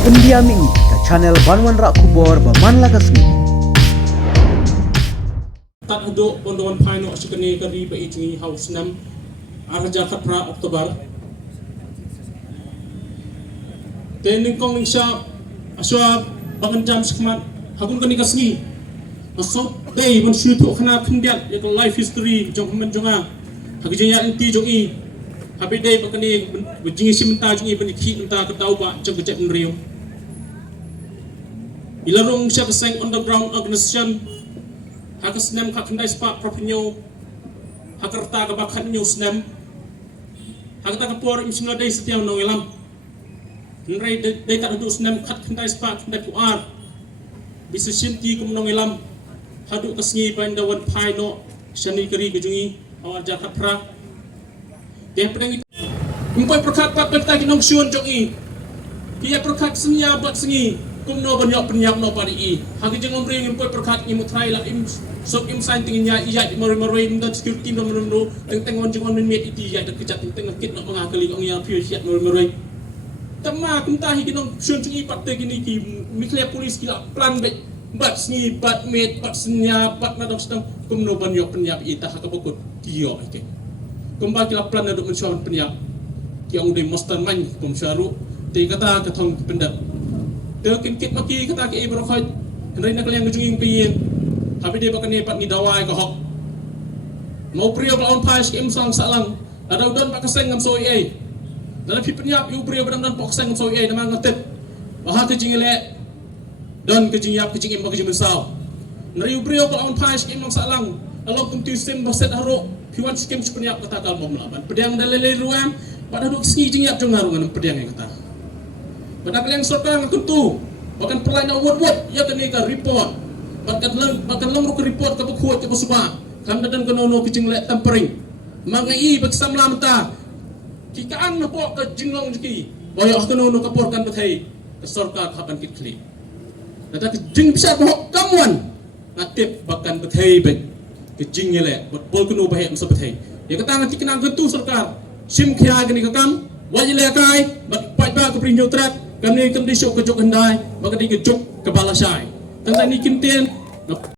Pendiami ke channel Banwan Rak Kubor Baman Lagasmi. Tak haduk pondoan paino asyikani kari ba itingi house nam araja kapra Oktober. Tening kong ning siya aswa bangan jam sekmat hakun kani kasni. Asot day man syutu kana kendiat ya life history jong men jonga. Hagi jaya inti jong i. Habi day bakani bejingi simenta jong i beniki enta ketau ba jong gecep nriyo. Ilarong siya kaseng underground organization hakas nem kakandai spa propinyo hakarta kabakan nyo snem hakata kapor imsingla day setiaw nong ilam nray day tak hadu snem kakandai spa kandai puar bisa sinti kum nong ilam hadu kasngi bandawan paino shani kari gejungi awal jakat pra dia pedang itu umpai perkat pat bentagi nong syun jongi dia perkat senya bat sengi kum no banyak penyak no padi i hagi jeng ombring umpai perkat imu trai la im sok im sain tingnya iya mari dan security no mero teng on jeng on met iti ya dekat teng kit no mangakali ong ya piu siat mari tema kum tahi kinong syun jungi pat te gini ki mikle polis kila plan be bat sngi bat met bat senya bat na dok sedang kum no banyak penyak i ta hakabokut kiyo ike kum ba kila plan na dok mensyawat penyak ki ong de mastermind kum syaru te kata katong pendak Dekin kit maki kata ke ibro khaj henry nak yang gejung piyin tapi dia bakal nepat ni dawai ke hok mau pria lawan pas im sang salang ada udan pak keseng ngam soi ai dalam pipnyap yu pria badam dan pak keseng ngam soi ai nama ngatet bahar ke jingile dan ke jingyap ke jingim bagi jimensau nari yu pria lawan pas im sang salang alok tum tisim baset haro piwan skim supnyap kata kal mom laban pedang dalele ruam pada duk ski jingyap jongar ngan pedang yang kata pada kalian sorang tentu bahkan perlahan award ya kini ka report bahkan lang ru report ka bukuat ka basba kan dan kono kicing le tampering mangai bagsam lamta kikaan na po ka jinglong jiki boyo kono kaporkan bathai ka sorka hapan kitli nata jing bisa mo kamuan natip bahkan bathai be kicing le bol kono bahe am sabathai ya kata ngati kinang tentu sarkar sim khia gini ka kam wajile kai bat pa ka prinyo trak kami kami disok kejok hendai maka dikejok kepala saya tentang ini kintian